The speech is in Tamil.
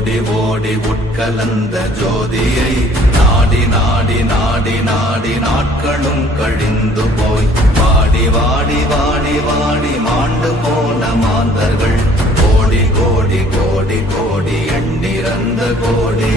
ஓடி ஓடி உட்கலந்த ஜோதியை நாடி நாடி நாடி நாடி நாட்களும் கழிந்து போய் வாடி வாடி வாடி வாடி மாண்டு போன மாந்தர்கள் கோடி கோடி கோடி கோடி எண்ணிறந்த கோடி